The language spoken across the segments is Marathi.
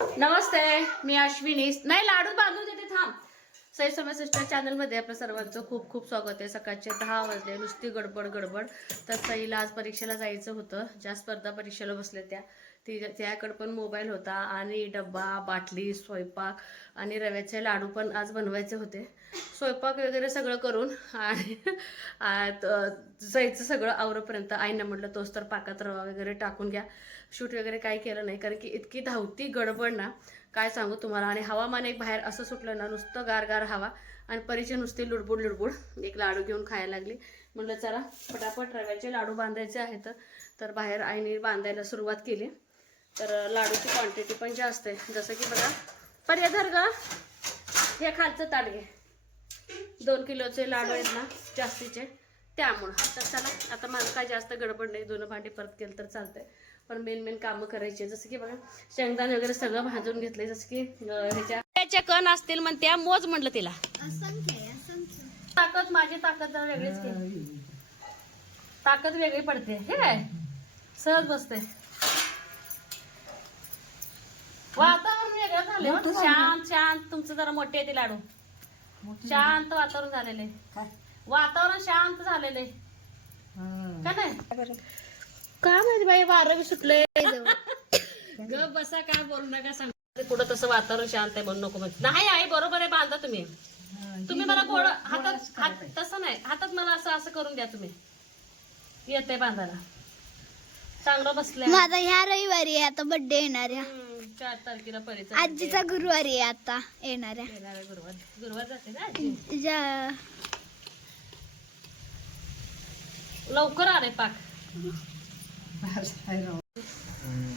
नमस्ते, मी अश्विनी. नाही, लाडू बांधून देते, थांब. सई समय सिस्टर चॅनलमध्ये आपल्या सर्वांचं खूप खूप स्वागत आहे. सकाळचे 10 वाजले, नुसती गडबड गडबड. तर सईला आज परीक्षेला जायचं होतं, ज्या स्पर्धा परीक्षेला बसल्या त्याकडे पण मोबाईल होता आणि डब्बा, बाटली, स्वयंपाक आणि रव्याचे लाडू पण आज बनवायचे होते. स्वयंपाक वगैरे सगळं करून आणि जायचं सगळं आवरपर्यंत आईनं म्हटलं तोच तर पाकात रवा वगैरे टाकून घ्या. शूट वगैरे काही केलं नाही, कारण की इतकी धावती गडबड ना, काय सांगू तुम्हाला. आणि हवामान एक बाहेर असं सुटलं ना, नुसतं गारगार हवा आणि परीचे नुसते लुडबुड लुडबुड. एक लाडू घेऊन खायला लागली. म्हटलं चला फटाफट रव्याचे लाडू बांधायचे आहेत. तर बाहेर आईने बांधायला सुरुवात केली. तर लाडूची क्वांटिटी पण जास्त आहे. जसं की बघा, पर्याधर ग, हे खालचं ताट घे. 2 किलोचे लाडू आहेत ना जास्तीचे, त्यामुळं. तर चला, आता मला काय जास्त गडबड नाही, दोन भांडी परत केलं तर चालतंय. पण मेन कामं करायचे. जसं की बघा, शेंगदाणे वगैरे सगळं भाजून घेतले. जसं की ह्याच्या कण असतील म्हणते, मोज म्हटलं तिला. ताकद, माझी ताकद जरा वेगळीच केली, ताकद वेगळी पडते. हे काय सहज बसते. वातावरण वेगळं झालं, शांत शांत. तुमचं जरा मोठे आहे ते लाडू, शांत वातावरण झालेले, वातावरण शांत झालेले का नाही. काय माहिती बाई, वारं बी सुटले. ग बसा, काय बोलू नका. सांग पुढं तसं वातावरण शांत आहे म्हणून नको म्हणते. नाही आहे, बरोबर आहे. बांधा तुम्ही मला थोडं हातात, तसं नाही हातात, मला असं असं करून द्या तुम्ही. येते बांधायला, चांगलं बसलंय. माझा ह्या रविवारी आहे आता बर्थडे येणाऱ्या 4 तारखेला परीचा आजीचा गुरुवारी आहे आता येणाऱ्या. गुरुवार जाते ना आजी. लवकर आले पाक.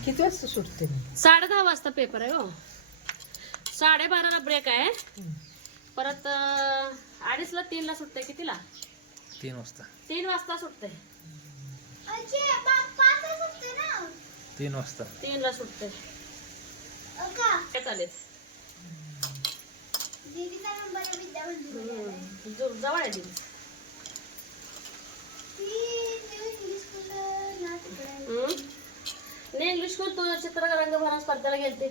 किती वाजता सुटते? 10:30 वाजता पेपर आहे हो. 12:30ला ब्रेक आहे. परत 2:30ला 3ला सुटते. कितीला? 3 वाजता. 3 वाजता सुटते. 3 वाजता. 3ला सुटते. जवळ आहे दिदी. नाही, इंग्लिश स्कूल तू चित्ररंग भरण स्पर्धेला गेलते.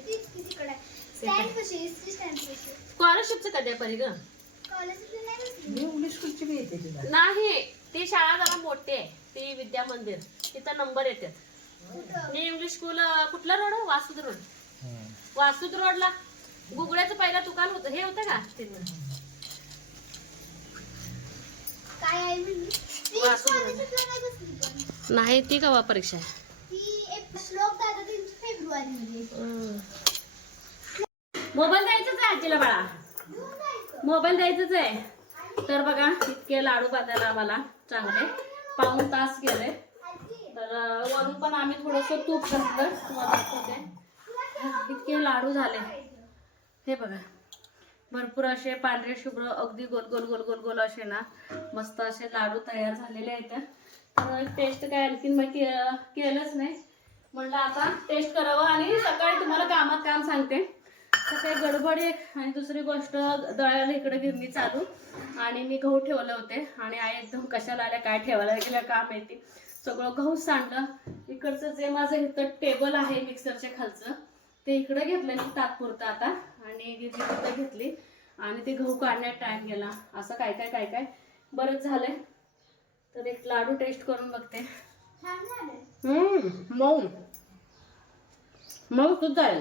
स्कॉलरशिपचं कधी आहे परी ग? इंग्लिश स्कूलची बी येते तुला? नाही, ती शाळा जरा मोठी आहे, ती विद्या मंदिर, तिथं नंबर येतात. मी इंग्लिश स्कूल कुठला रोड? वासुद रोड. वासुद रोडला गुगड्याचं पहिलं दुकान होतं, हे होतं का तिथं? नाही, ती कवा परीक्षा आहे? मोबाईल द्यायचंच आहे आजीला बाळा, मोबाईल द्यायचंच आहे. तर बघा, इतके लाडू बांधायला आम्हाला चांगले 1.5 तास गेले. तर वरून पण आम्ही थोडस तूप घातलं. इतके लाडू झाले. हे बघा, भरपूर असे पांढरे शुभ्र अगदी गोल गोल गोल गोल गोल असे ना, मस्त असे लाडू तयार झालेले आहेत. तर टेस्ट काय आणखीन मग केलंच नाही. म्हणलं आता टेस्ट करावं आणि सकाळी तुम्हाला कामात काम सांगते. सकाळी गडबड एक, आणि दुसरी गोष्ट दळायला इकडे गिरणी चालू, आणि मी गहू ठेवले होते. आणि आई एकदम कशाला आल्या, काय ठेवायला गेलं काम माहिती, सगळं गहू सांडलं. इकडचं जे माझं इथं टेबल आहे मिक्सरच्या खालचं, ते इकडे घेतलं मी तात्पुरतं आता, आणि गिरणी तिथं घेतली. आणि ते गहू काढण्यात टाइम गेला. असं काय काय काय काय बरंच झालंय. तर एक लाडू टेस्ट करून बघते. मऊ मऊ सुद्धा आहे.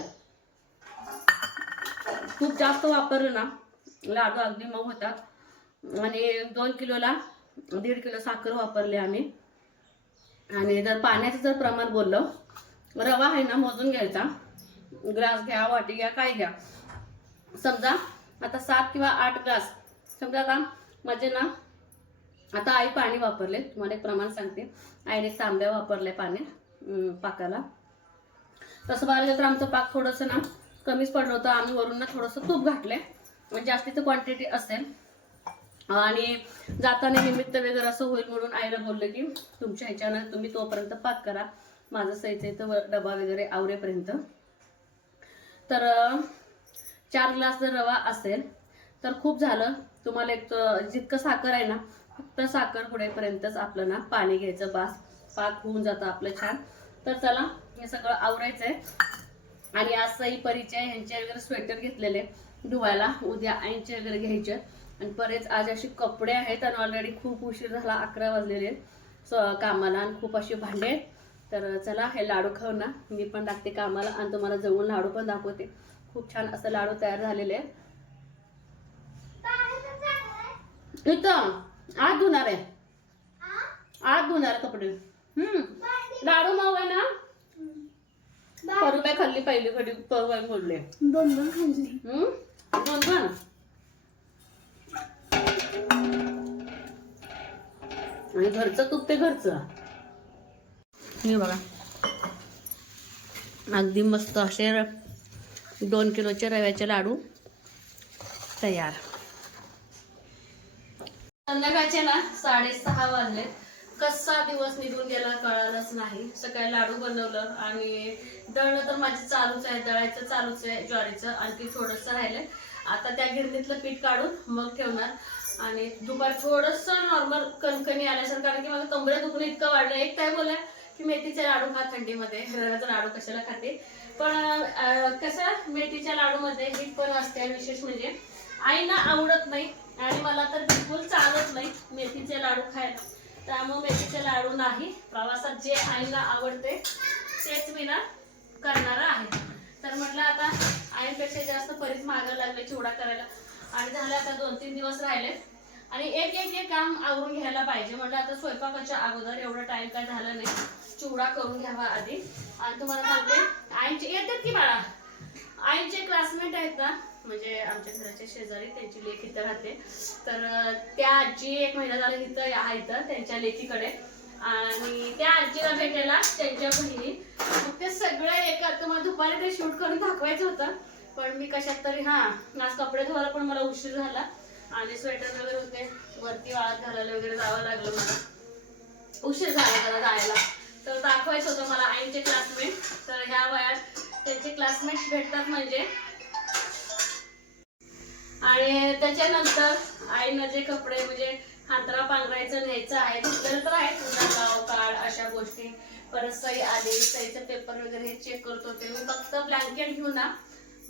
खूप जास्त वापरलं ना लाडू अगदी मऊ होतात. आणि 2 किलोला 1.5 किलो साखर वापरली आम्ही. आणि जर पाण्याचं जर प्रमाण बोललं, रवा आहे ना मोजून घ्यायचा, ग्लास घ्या, वाटी घ्या, काय घ्या. समजा आता 7 किंवा 8 ग्लास, समजा आता माझे ना, आता आई पाणी वापरले, तुम्हाला एक प्रमाण सांगते. आईने तांब्या वापरले पाणी पाकाला. तसं बघायला तर आमचं पाक थोडंसं ना कमीच पडलं होतं. आम्ही वरून ना थोडंसं तूप घातले, म्हणजे जास्तीचं क्वांटिटी असेल. आणि जाताना निमित्त वगैरे असं होईल म्हणून आईला बोललं की तुमच्या ह्याच्यानं तुम्ही तोपर्यंत पाक करा, माझं सईचं इथं डबा वगैरे आवरेपर्यंत. तर 4 ग्लास जर रवा असेल तर खूप झालं. तुम्हाला एक जितकं साखर आहे ना, फक्त साखर पुढेपर्यंतच आपलं ना पाणी घ्यायचं, बास पाक होऊन जातं आपलं छान. तर चला, हे सगळं आवरायचं आहे. आणि आज सई परिचय ह्यांचे वगैरे स्वेटर घेतलेले धुवायला, उद्या आईंचे वगैरे घ्यायचे. आणि बरेच आज असे कपडे आहेत आणि ऑलरेडी खूप उशीर झाला, 11 वाजलेले कामाला आणि खूप असे भांडे. तर चला हे लाडू खाऊ ना, मी पण लागते कामाला आणि तुम्हाला जवळून लाडू पण दाखवते. खूप छान असं लाडू तयार झालेले आहे. इथं आज धुणार आहे, आज धुणार कपडे. लाडू मऊ आहे ना. परुबाई खाल्ली पहिली घडी, परुबाई बोलले 2 खाल्ली. 2 आणि घरचं तूप ते घरचं. हे बघा अगदी मस्त असे 2 किलोचे रव्याचे लाडू तयार. संध्याकाळचे ना 6:30 वाजले. कसा दिवस निघून गेला कळालंच नाही. सकाळी लाडू बनवलं आणि दळणं तर माझं चालूच आहे, दळायचं चालूच आहे ज्वारीचं. आणखी थोडंसं राहिलंय, आता त्या गिरणीतलं पीठ काढून मग ठेवणार. आणि दुपार थोडंसं नॉर्मल कणकणी आल्यासारखं, कारण की माझं कंबरं दुखणं इतकं वाढलं. एक काय बोलल्या की मेथीचे लाडू खा थंडीमध्ये, रव्याचा लाडू कशाला खाते. पण कसं मेथीच्या लाडूमध्ये हीट पण असते. आणि विशेष म्हणजे आईना आवडत नाही आणि मला तर बिलकुल चालत नाही मेथीचे लाडू खायला. त्यामुळे मेथीचे लाडू नाही, प्रवासात जे आईला आवडते तेच मी ना करणार आहे. तर म्हटलं आता आईपेक्षा जास्त परीच मागायला लागले चिवडा करायला. आणि झालं आता 2-3 दिवस राहिले आणि एक काम आवरून घ्यायला पाहिजे. म्हटलं आता स्वयंपाकाच्या अगोदर एवढा टाइम काय झाला नाही, चिवडा करून घ्यावा आधी. आणि तुम्हाला सांगते आईचे येतात की बाळा, आईचे क्लासमेट आहेत ना, म्हणजे आमच्या घराच्या शेजारी त्यांची लेक इथं राहते. तर त्या आजी 1 महिना झाला इथं आहे त्यांच्या लेकीकडे. आणि त्या आजीला भेटायला त्यांच्या बहिणी, मग ते सगळे एक मला दुपारी ते शूट करून दाखवायचं होतं. पण मी कशात तरी आज कपडे धुवायला पण मला उशीर झाला आणि स्वेटर वगैरे होते वरती वाळत घालायला वगैरे जावं लागलं, मला उशीर झाला मला जायला. तर दाखवायचं होतं मला आईचे क्लासमेट. तर ह्या वयात त्यांचे क्लासमेट भेटतात म्हणजे. आणि त्याच्यानंतर आईनं जे कपडे म्हणजे हातरा पांघरायचं न्यायचं आहे तिथलं तर आहे, गाव काढ अशा गोष्टी. परत सई आली, सईचं पेपर वगैरे चेक करत होते मी. फक्त ब्लँकेट घेऊन ना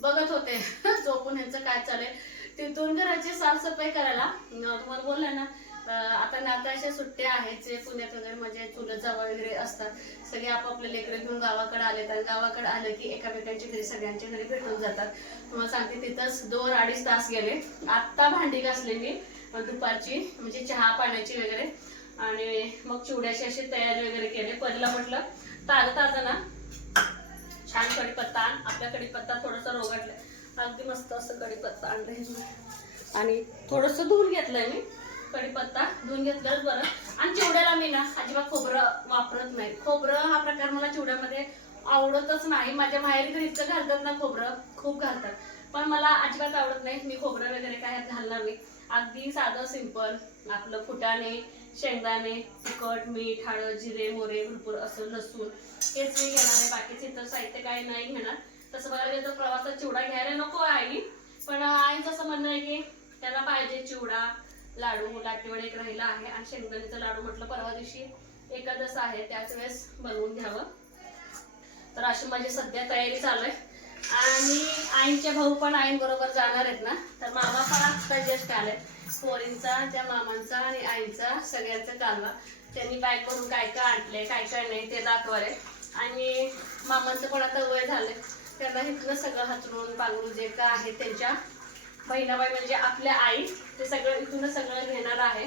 बघत होते झोपून ह्यांचं काय चालेल. तिथून घराची साफसफाई करायला तुम्हाला बोलले ना, आता नाताळच्या सुट्ट्या आहेत जे पुण्यात वगैरे म्हणजे चुलत जावा वगैरे असतात, सगळे आपापले लेकरं घेऊन गावाकडे आलेत. आणि गावाकडे आलं की एकामेकांच्या घरी सगळ्यांच्या घरी भेटून जातात. तुम्हाला सांगते तिथंच 2-2.5 तास गेले. आत्ता भांडी घासले मी दुपारची, म्हणजे चहा पाण्याची वगैरे. आणि मग चिवड्याची अशी तयारी वगैरे केली. पहिला म्हटलं ताजं ना छान कढीपत्ता आण. आपल्या कढीपत्ता थोडासा रोगाटलाय, अगदी मस्त असं कढीपत्ता आणलंय. आणि थोडंसं धुवून घेतलंय मी कढीपत्ता, धुवून घेतलंच बरं. आणि चिवड्याला मी ना अजिबात खोबरं वापरत नाही. खोबरं हा प्रकार मला चिवड्यामध्ये आवडतच नाही. माझ्या माहेरी तर इतकं घालतात ना, खोबरं खूप घालतात, पण मला अजिबात आवडत नाही. मी खोबरं वगैरे काय घालणार नाही. अगदी साधं सिंपल आपलं फुटाणे, शेंगदाणे, तिखट, मीठ, हळद, जिरे, मोहरे, भरपूर असं लसूण हेच मी घेणार आहे. बाकीचे इतर साहित्य काही नाही घेणार. तसं बघायला गेलं तर प्रवासात चिवडा घ्यायला नको आई, पण आईचं असं म्हणणं आहे की त्याला पाहिजे चिवडा, लाडू, लाटेवडे एक राहिला आहे. आणि शेंगदाण्याचं लाडू म्हटलं परवा दिवशी एकादश आहे त्याच वेळेस बनवून घ्यावं. तर अशी माझी सध्या तयारी चालू आहे. आणि आईंचे भाऊ पण आईंबरोबर जाणार आहेत ना, तर मामा पण आता जस्ट आले. पोरींचा, त्या मामांचा आणि आईंचा सगळ्यांचा कालवा. त्यांनी बॅग भरून काय काय आणले काय काय नाही ते दाखवले. आणि मामांचं पण आता वय झालंय, त्यांना इथलं सगळं हातरून पांघरून जे काय आहे त्यांच्या बहिणाबाई म्हणजे आपल्या आई, ते सगळं इथूनच सगळं घेणार आहे.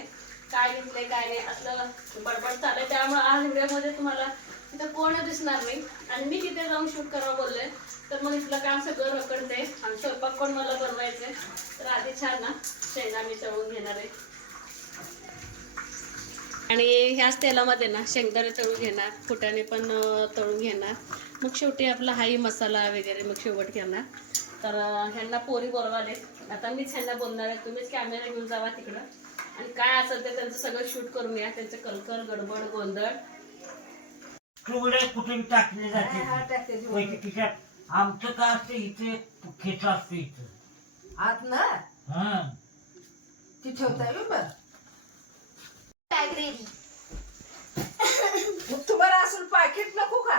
काय घेतलंय काय नाही असलं बडबड चाललंय. त्यामुळे आज व्हिडिओमध्ये तुम्हाला तिथं कोण दिसणार नाही. आणि मी तिथे जाऊन शूट करावं बोलले, तर मग इथलं काम सगळं रखडते. आणि स्वयंपाक पण मला बनवायचंय. तर आधी छान ना शेंगा मी तळून घेणार आहे. आणि ह्याच तेलामध्ये ना शेंगदाणे तळून घेणार, फुटाणे पण तळून घेणार. मग शेवटी आपला हाई मसाला वगैरे मग शेवट घेणार. तर ह्यांना पोरी बोलवाले, आता मीच ह्यांना बोलणार आहे, तुम्हीच कॅमेरा घेऊन जावा तिकडं आणि काय असेल ते त्यांचं सगळं शूट करून या. त्यांचं कलकल गडबड गोंधळ कुठून टाकले जाते. आमचं काय असतं इथे खेच असतो इथं आत ना ती ठेवता येईल बर. मग तुम्हाला असून पाकिट नको का?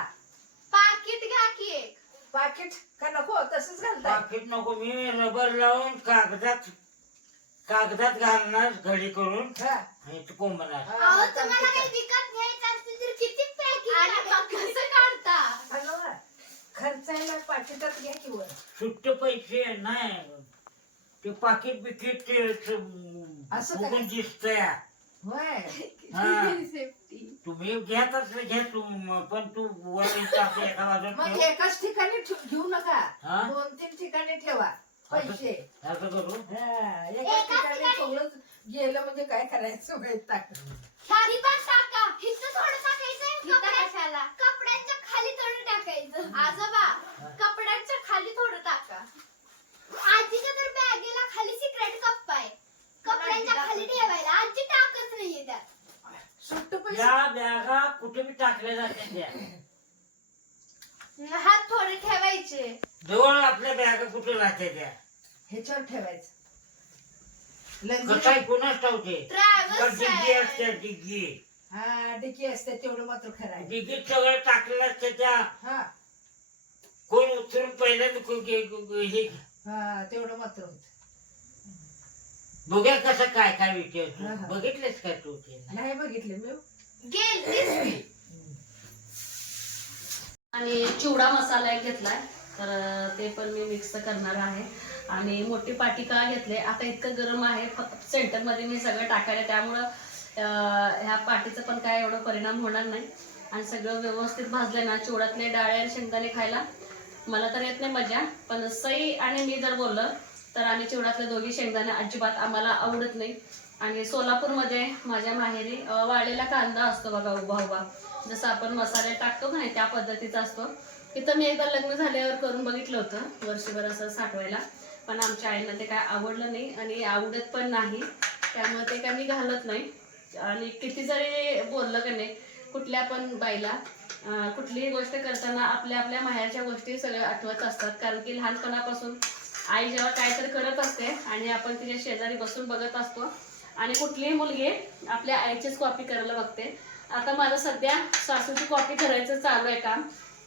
पाकिट घ्या की एक. पाकिट का नको तसंच घालताय पाकिट नको, मी रबर लावून कागदात घालणार घडी करून हा. आणि ते कोंबणार. अहो तुम्हाला काही विकत घ्यायचं असते तर किती पॅकिंग कसं काढता हॅलो, खर्चायला पाकिटात घ्या की वर. सुट्टे पैसे नाही, ते पाकिट बिकिट ते असं काय? फुगून दिसतंय. होय. हा. तुम्ही घेत असले घ्या तू, पण तू वर टाकू एका बाजूला मग ठेव. एकाच ठिकाणी घेऊ नका, हा? 2-3 ठिकाणी ठेवा पैसे. असं करू. हा, एकाच ठिकाणी सगळं गेलं म्हणजे काय करायचं माहित टाक. खाली पण टाका इथं थोडं टाकायचं कपड्यांच्या खाली थोडं टाकायचं आजोबा कपड्यांच्या खाली थोडं टाका आजीच्या तर बॅगेला खाली सिक्रेट कप्पा आहे कपड्यांच्या खाली ठेवायला आजी टाकच नाहीये त्यात सुट्ट पैसे या बॅगा कुठे बी टाकल्या जाते त्या हात थोडे ठेवायचे जवळ आपल्या बॅगा कुठे राहते त्या ह्याच्यावर ठेवायचं. कसाय कोणाच ठेवते. ट्रॅव्हल्स डिग्गी असते डिग्गी, हा डिकी असते तेवढं मात्र खरं आहे. डिग्गीत सगळं टाकलेलं असते त्या. हा कोण उचलून पहिल्यांदा हे हा तेवढं मात्र होत. बघ्या कसं काय काय विचार हा, हा. बघितलेस का तू ते? नाही बघितले मी. गेलतीच आणि चिवडा मसाला एक घेतलाय, तर ते पण मी मिक्स करणार आहे. आणि मोठी पाटी का घेतले, आता इतकं गरम आहे, फक्त सेंटरमध्ये मी सगळं टाकायला, त्यामुळं ह्या पाटीचा पण काय एवढा परिणाम होणार नाही. आणि सगळं व्यवस्थित भाजलं ना, चिवड्यातले डाळे आणि शेंगदाणे खायला मला तर येत नाही मजा, पण सई आणि मी जर बोललं तर आम्ही चिवड्यातले दोघी शेंगदाणे अजिबात आम्हाला आवडत नाही. आणि सोलापूरमध्ये माझ्या माहेरी वाळलेला कांदा असतो बघा, उभा उभा, जसं आपण मसाले टाकतो का नाही त्या पद्धतीचा असतो. तिथं मी एकदा लग्न झाल्यावर करून बघितलं होतं वर्षभर असं साठवायला, पण आमच्या आईला ते काय आवडलं नाही आणि आवडत पण नाही, त्यामुळे ते काय मी घालत नाही. आणि किती जरी बोललं का नाही कुठल्या पण बाईला कुठलीही गोष्ट करताना आपल्या आपल्या माहेरच्या गोष्टी सगळ्या आठवत असतात, कारण की लहानपणापासून आई जेव्हा काहीतरी करत असते आणि आपण तिच्या शेजारी बसून बघत असतो आणि कुठलीही मुलगी आपल्या आईचीच कॉपी करायला बघते. आता माझं सध्या सासूची कॉपी करायचं चालू आहे काम,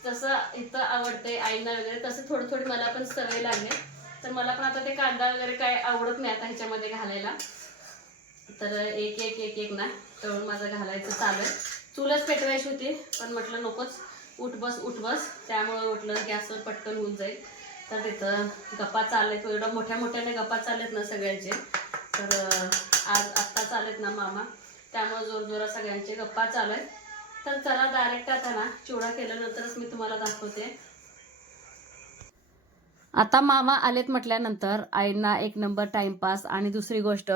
जसं इथं आवडते आईना वगैरे तसं थोडी थोडी मला पण सवय लागली. तर मला पण आता ते कांदा वगैरे काय आवडत नाही आता ह्याच्यामध्ये घालायला, तर एक एक एक एक ना तळून माझं घालायचं चालू आहे. चूलच पेटवायची होती पण म्हटलं नकोच, उठ बस, त्यामुळे म्हटलं गॅसवर पटकन होऊन जाईल. तर तिथं गप्पा चाललेत, एवढं मोठ्या मोठ्याने गप्पा चाललेत ना सगळ्यांचे, तर आज आत्ता चालेत ना मामा, त्यामुळे जोरजोरात सगळ्यांचे गप्पा चालू आहेत. तर चला डायरेक्ट आता ना चिवडा केल्यानंतरच मी तुम्हाला दाखवते. आता मामा आलेत म्हटल्यानंतर आईंना एक नंबर टाइमपास, आणि दुसरी गोष्ट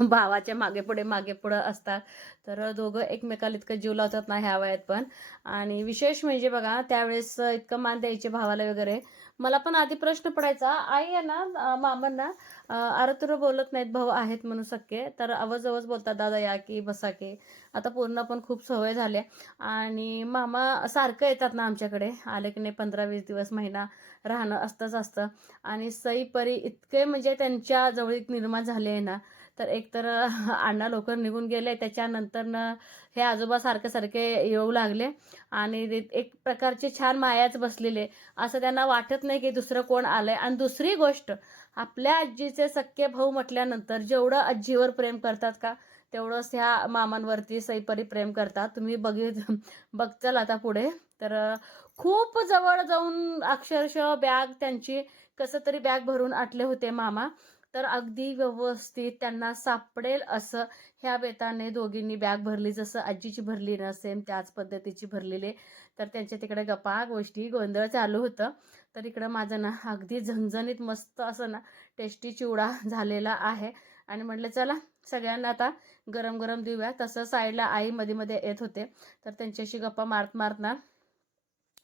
भावाच्या मागे पुढे असतात, तर दोघं एकमेकाला इतकं जीव लावतात ना ह्या वयात पण. आणि विशेष म्हणजे बघा त्यावेळेस इतकं मान द्यायचे भावाला वगैरे. मला पण आधी प्रश्न पडायचा, आई आहे ना मामांना अरे तुला बोलत नाहीत, भाऊ आहेत म्हणून सख्खे, तर आवाज बोलतात दादा या की बसा की. आता पूर्ण पण खूप सवय झाल्या आणि मामा सारखं येतात ना आमच्याकडे, आले की नाही 15-20 दिवस महिना राहणं असतं. आणि सई परी इतके म्हणजे त्यांच्या जवळीक निर्माण झाले आहे ना, तर एकतर अण्णा लवकर निघून गेले, त्याच्यानंतर हे आजोबा सारखे येऊ लागले आणि एक प्रकारची छान मायाच बसलेले, असं त्यांना वाटत नाही की दुसरं कोण आलंय. आणि दुसरी गोष्ट, आपल्या आजीचे सख्खे भाऊ म्हटल्यानंतर जेवढं आजीवर प्रेम करतात का तेवढंच ह्या मामांवरती सईपरी प्रेम करतात. तुम्ही बघचाल आता पुढे, तर खूप जवळ जाऊन अक्षरशः बॅग त्यांची कसं तरी बॅग भरून आटले होते मामा, तर अगदी व्यवस्थित त्यांना सापडेल असं ह्या बेताने दोघींनी बॅग भरली, जसं आजीची भरली ना सेम त्याच पद्धतीची भरलेली. तर त्यांच्या तिकडे गप्पा गोष्टी गोंधळ चालू होतं. तर इकडं माझं ना अगदी झणझणीत मस्त असं ना टेस्टी चिवडा झालेला आहे. आणि म्हटलं चला सगळ्यांना आता गरम गरम देऊया. तसं साईडला आई मध्ये येत होते, तर त्यांच्याशी गप्पा मारत ना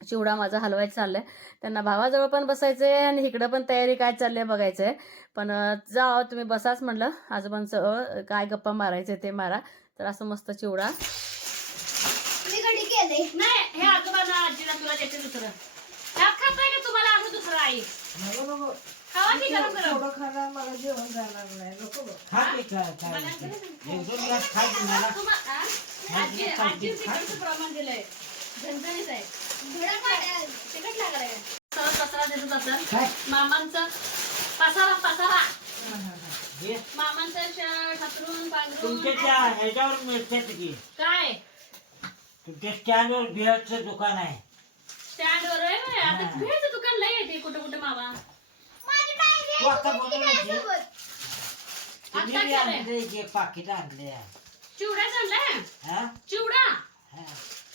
चिवडा माझा हलवायचा चाललाय. त्यांना भावाजवळ पण बसायचंय आणि इकडं पण तयारी काय चालली आहे बघायचंय. पण जाओ तुम्ही बसाच म्हणलं, आजोबांचं काय गप्पा मारायचे ते मारा. तर असं मस्त चिवडा मी घडी केले नाही, हे आजोबांना आजीला तुला देते दुसरं. ह्यात खाताय का तुम्हाला आणू दुसरं आई? नको खावा की गरम गरम. थोडं खाणार मला जेवण जाणार नाही. नको गं. खा की काय एकदम यात खाय की मला. आजी तिकडचं प्रमाण दिलंय, झणझणीत आहे. घडा पाड्या तिकट लागलाय. सहज पसारा दिसत असेल काय मामांचं पसारा पसारा हे मामांचं शर्ट हातरून तुमच्या पांघरून त्या ह्याच्यावर मिळतात की काय तुमच्या स्टँडवर बिहारचं दुकान आहे स्टँडवर आहे होय. आता हा. भेळचं दुकान लय येते कुठं कुठं मामा माझी डायरी तू आता आहे बोलू तुझी नये. सोबत. तुम्ही बी आणले जे पाकिट आणले चिवडा चाललाय हा चिवडा हा.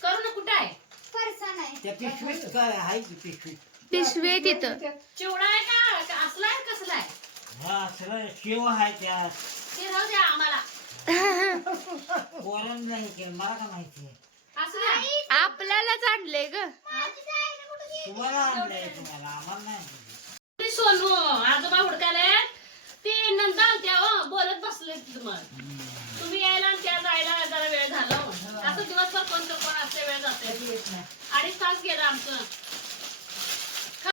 करू ना कुठं आहे फरसाण आहे त्या पिशवीत काय आहे की पिशवीत पिशवी आहे तिथं. चिवडा आहे का असला आहे कसला आहे हा सगळं शेव आहे त्यात ते राहू द्या आम्हाला वरण नाही केलं मला का माहिती आहे असलं आपल्यालाच आणलंय ग. माझी डायरी कुठे गेली? तुम्हाला आणलंय तुम्हाला आम्हाला नाही आणलं. ते सोनू आजोबा हुडकायला ते नंदा आलत्या हो बोलत बसले मग तुम्ही यायला आणि त्या जायला जरा वेळ झाला हो. असं दिवसभर कोण असल्या वेळ जाते येत नाही. 2.5 तास गेला आमचं